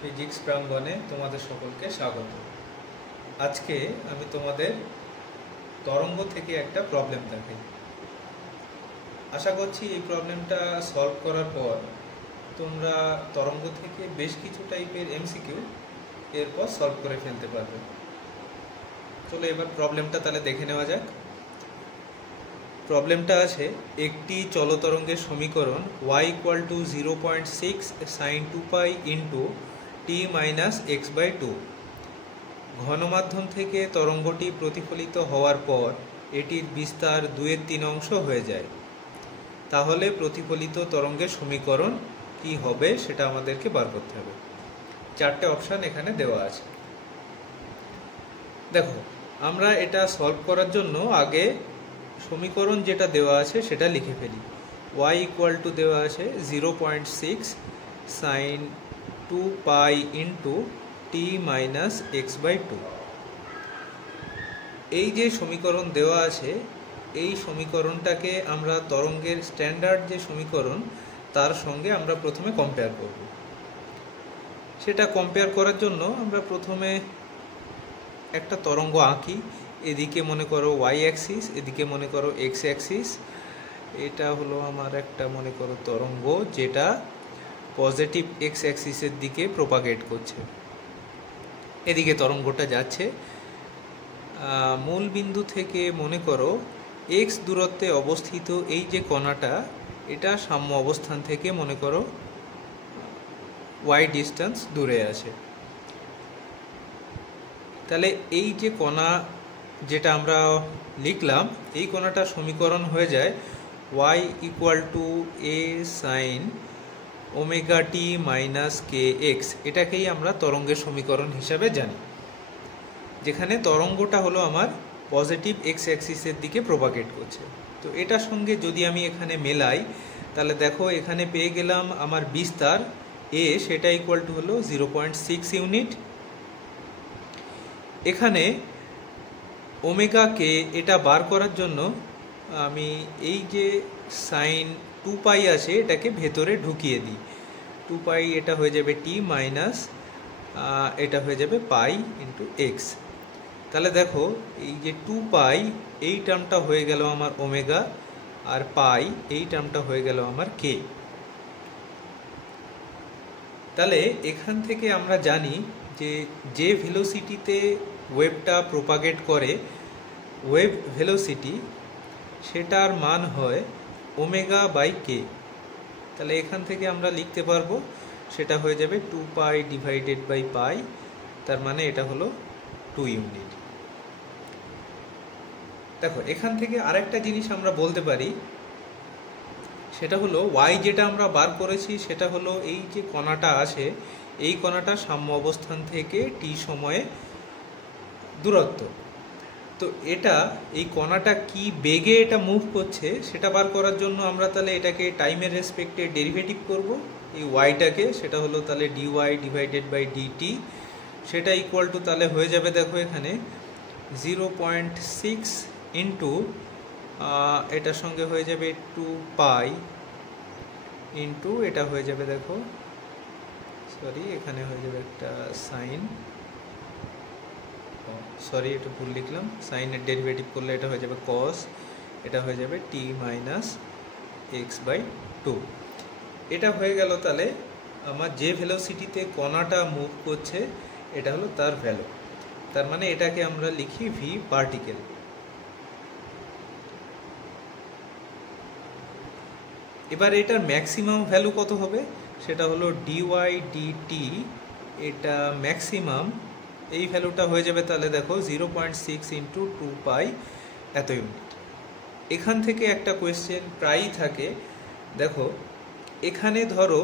Physics প্রাঙ্গণে তোমাদের সকলকে স্বাগত। আজকে আমি তোমাদের তরঙ্গ থেকে একটা প্রবলেম দেখাই। আশা করছি এই প্রবলেমটা সলভ করার পর তোমরা তরঙ্গ থেকে বেশ কিছু টাইপের এমসিকিউ এরপর সলভ করে ফেলতে পারবে। চলো এবার প্রবলেমটা তাহলে দেখে নেওয়া যাক। প্রবলেমটা আছে, একটি চলতরঙ্গের সমীকরণ y = 0.6 sin 2π ইন্টু t-x/2 ঘনমাধ্যম থেকে তরঙ্গটি প্রতিফলিত হওয়ার পর এটির বিস্তার 2/3 অংশ হয়ে যায়। তাহলে প্রতিফলিত তরঙ্গের সমীকরণ কি হবে সেটা আমাদেরকে বার করতে হবে। চারটে অপশান এখানে দেওয়া আছে। দেখো, আমরা এটা সলভ করার জন্য আগে সমীকরণ যেটা দেওয়া আছে সেটা লিখে ফেলি। y = দেওয়া আছে 0.6 sin 2π ইন্টু t-x/2। এই যে সমীকরণ দেওয়া আছে এই সমীকরণটাকে আমরা তরঙ্গের স্ট্যান্ডার্ড যে সমীকরণ তার সঙ্গে আমরা প্রথমে কম্পেয়ার করব। সেটা কম্পেয়ার করার জন্য আমরা প্রথমে একটা তরঙ্গ আঁকি। এদিকে মনে করো y অ্যাক্সিস, এদিকে মনে করো x অ্যাক্সিস। এটা হলো আমার একটা মনে করো তরঙ্গ যেটা পজিটিভ x অ্যাক্সিসের দিকে প্রোপাগেট করছে। এদিকে তরঙ্গটা যাচ্ছে মূল বিন্দু থেকে মনে করো x দূরত্বে অবস্থিত এই যে কণাটা, এটা সাম্য অবস্থান থেকে মনে করো y ডিস্টেন্স দূরে আছে। তাহলে এই যে কণা যেটা আমরা লিখলাম এই কণাটার সমীকরণ হয়ে যায় y = a sin ωt - kx। এটাকেই আমরা তরঙ্গের সমীকরণ হিসাবে জানি, যেখানে তরঙ্গটা হলো আমার পজিটিভ x অ্যাক্সিসের দিকে প্রোপাগেট করছে। তো এটার সঙ্গে যদি আমি এখানে মেলাই তাহলে দেখো এখানে পেয়ে গেলাম আমার বিস্তার a, সেটা হলো 0.6 ইউনিট। এখানে ওমেগাকে এটা বার করার জন্য আমি এই যে সাইন 2π আছে এটাকে ভেতরে ঢুকিয়ে দিই। 2π এটা হয়ে যাবে t মাইনাস এটা হয়ে যাবে পাই ইন্টু এক্স। তাহলে দেখো এই যে 2π এই টার্মটা হয়ে গেল আমার ওমেগা, আর পাই এই টার্মটা হয়ে গেল আমার কে। তাহলে এখান থেকে আমরা জানি যে ভেলোসিটিতে ওয়েভটা প্রোপাগেট করে ওয়েভ ভেলোসিটি, সেটার মান হয় ω/কে। তাহলে এখান থেকে আমরা লিখতে পারবো সেটা হয়ে যাবে 2π / পাই, তার মানে এটা হলো 2 ইউনিট। দেখো এখান থেকে আরেকটা জিনিস আমরা বলতে পারি, সেটা হলো y যেটা আমরা বার করেছি সেটা হলো এই যে কণাটা আছে এই কণাটা সাম্য অবস্থান থেকে t সময়ে দূরত্ব। তো এটা এই কণাটা কি বেগে এটা মুভ করছে সেটা বার করার জন্য আমরা তাহলে এটাকে টাইমের রেসপেক্টে ডেরিভেটিভ করব এই yটাকে, সেটা হলো তাহলে dy / dt। সেটা ইকুয়াল টু তাহলে হয়ে যাবে দেখো এখানে 0.6 ইন্টু এটার সঙ্গে হয়ে যাবে 2π ইন্টু এটা হয়ে যাবে দেখো সরি এখানে হয়ে যাবে একটা সাইন, সরি এটা ভুল লিখলাম, সাইনের ডেরিভেটিভ করলে এটা হয়ে যাবে কস, এটা হয়ে যাবে t - x/2। এটা হয়ে গেল তাহলে আমার যে ভেলোসিটিতে কণাটা মুভ করছে এটা হলো তার ভ্যালু। তার মানে এটাকে আমরা লিখি v পার্টিকেল। এবার এটার ম্যাক্সিমাম ভ্যালু কত হবে সেটা হলো dy dt, এটা ম্যাক্সিমাম এই ভ্যালুটা হয়ে যাবে তাহলে দেখো 0.6 ইন্টু 2π এত ইউনিট। এখান থেকে একটা কোয়েশ্চেন প্রায়ই থাকে, দেখো এখানে ধরো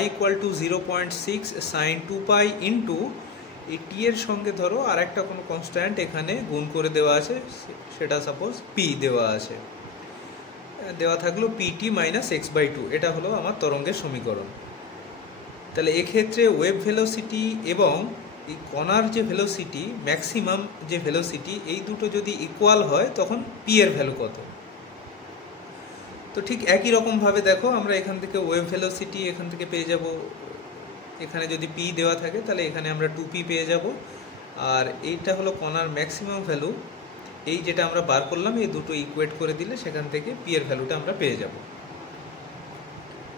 y = 0.6 sin 2π ইন্টু এই টি এর সঙ্গে ধরো আর একটা কোনো কনস্ট্যান্ট এখানে গুণ করে দেওয়া আছে, সেটা সাপোজ p দেওয়া আছে, দেওয়া থাকলো pt - x/2। এটা হলো আমার তরঙ্গের সমীকরণ। তাহলে এক্ষেত্রে ওয়েভ ভেলোসিটি এবং এই কণার যে ভেলোসিটি, ম্যাক্সিমাম যে ভেলোসিটি, এই দুটো যদি ইকুয়াল হয় তখন p এর ভ্যালু কত। তো ঠিক একই রকমভাবে দেখো আমরা এখান থেকে ওয়েভ ভেলোসিটি এখান থেকে পেয়ে যাব, এখানে যদি পি দেওয়া থাকে তাহলে এখানে আমরা 2p পেয়ে যাব, আর এইটা হলো কণার ম্যাক্সিমাম ভ্যালু, এই যেটা আমরা বার করলাম এই দুটো ইকুয়েট করে দিলে সেখান থেকে পি এর ভ্যালুটা আমরা পেয়ে যাব।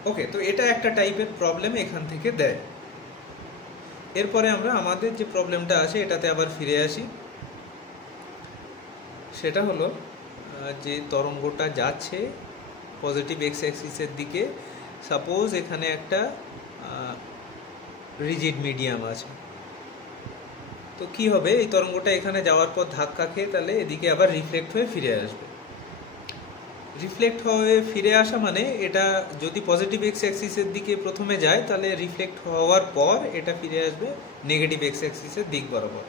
ওকে, তো এটা একটা টাইপের প্রবলেম এখান থেকে দেয়। এরপরে আমরা আমাদের যে প্রবলেমটা আছে এটাতে আবার ফিরে আসি। সেটা হলো যে তরঙ্গটা যাচ্ছে পজিটিভ এক্স অ্যাক্সিসের দিকে, সাপোজ এখানে একটা রিজিড মিডিয়াম আছে, তো কি হবে এই তরঙ্গটা এখানে যাওয়ার পর ধাক্কা খেয়ে তাহলে এদিকে আবার রিফ্লেক্ট হয়ে ফিরে আসবে। রিফ্লেক্ট হয়ে ফিরে আসা মানে এটা যদি পজিটিভ এক্স অ্যাক্সিসের দিকে প্রথমে যায় তাহলে রিফ্লেক্ট হওয়ার পর এটা ফিরে আসবে নেগেটিভ এক্স অ্যাক্সিসের দিক বরাবর।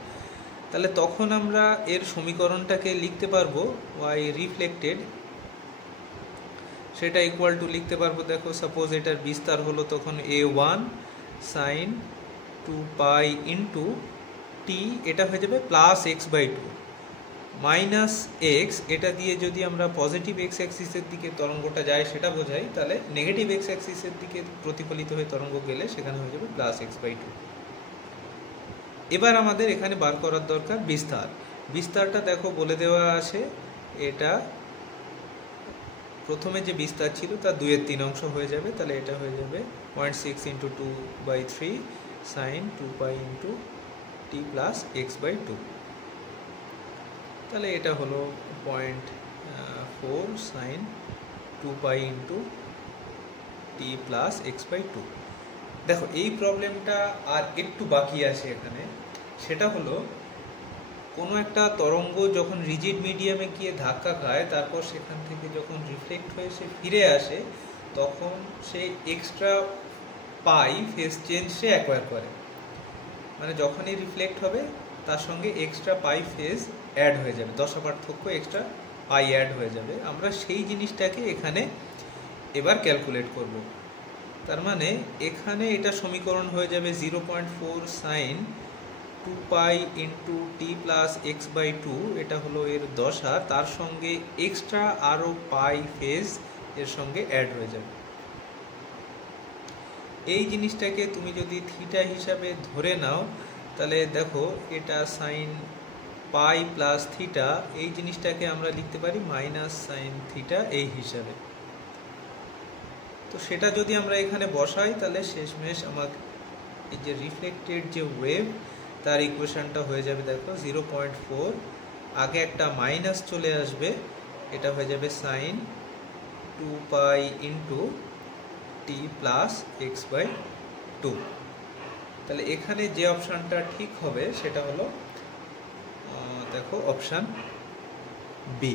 তাহলে তখন আমরা এর সমীকরণটাকে লিখতে পারবো ওয়াই রিফ্লেক্টেড, সেটা ইকুয়াল টু লিখতে পারবো, দেখো সাপোজ এটার বিস্তার হলো তখন a1 সাইন 2পাই ইন্টু টি, এটা হয়ে যাবে প্লাস x/2 মাইনাস এক্স, এটা দিয়ে যদি আমরা পজিটিভ এক্স অ্যাক্সিসের দিকে তরঙ্গটা যায় সেটা বোঝাই, তাহলে নেগেটিভ এক্স অ্যাক্সিসের দিকে প্রতিফলিত হয়ে তরঙ্গ গেলে সেখানে হয়ে যাবে প্লাস x/2। এবার আমাদের এখানে বার করার দরকার বিস্তার। বিস্তারটা দেখো বলে দেওয়া আছে, এটা প্রথমে যে বিস্তার ছিল তার 2/3 অংশ হয়ে যাবে, তাহলে এটা হয়ে যাবে 0.6 × 2/3 sign 2পাই into T plus x/2, তাহলে এটা হলো 0.4 sign 2পাই into T plus x/2। দেখো এই প্রবলেমটা আর একটু বাকি আছে এখানে, সেটা হলো কোনো একটা তরঙ্গ যখন রিজিড মিডিয়ামে গিয়ে ধাক্কা খায় তারপর সেখান থেকে যখন রিফ্লেক্ট হয়ে সে ফিরে আসে তখন সে এক্সট্রা পাই ফেজ চেঞ্জ সে অ্যাকোয়ার করে, মানে যখনই রিফ্লেক্ট হবে তার সঙ্গে এক্সট্রা পাই ফেজ অ্যাড হয়ে যাবে, দশা পার্থক্য এক্সট্রা পাই অ্যাড হয়ে যাবে। আমরা সেই জিনিসটাকে এখানে এবার ক্যালকুলেট করব। তার মানে এখানে এটা সমীকরণ হয়ে যাবে 0.4 sign 2পাই into T plus x/2, এটা হলো এর দশা, তার সঙ্গে এক্সট্রা আরও পাই ফেজ এর সঙ্গে অ্যাড হয়ে যাবে। এই জিনিসটাকে তুমি যদি থিটা হিসাবে ধরে নাও তাহলে দেখো এটা সাইন পাই প্লাস থিটা, এই জিনিসটাকে আমরা লিখতে পারি মাইনাস সাইন থিটা এই হিসাবে। তো সেটা যদি আমরা এখানে বসাই তাহলে শেষমেশ আমাকে এই যে রিফ্লেক্টেড যে ওয়েভ তার ইকুয়েশনটা হয়ে যাবে, দেখো 0.4 আগে একটা মাইনাস চলে আসবে, এটা হয়ে যাবে sign 2পাই into T plus x/2। তাহলে এখানে যে অপশানটা ঠিক হবে সেটা হলো দেখো অপশান বি।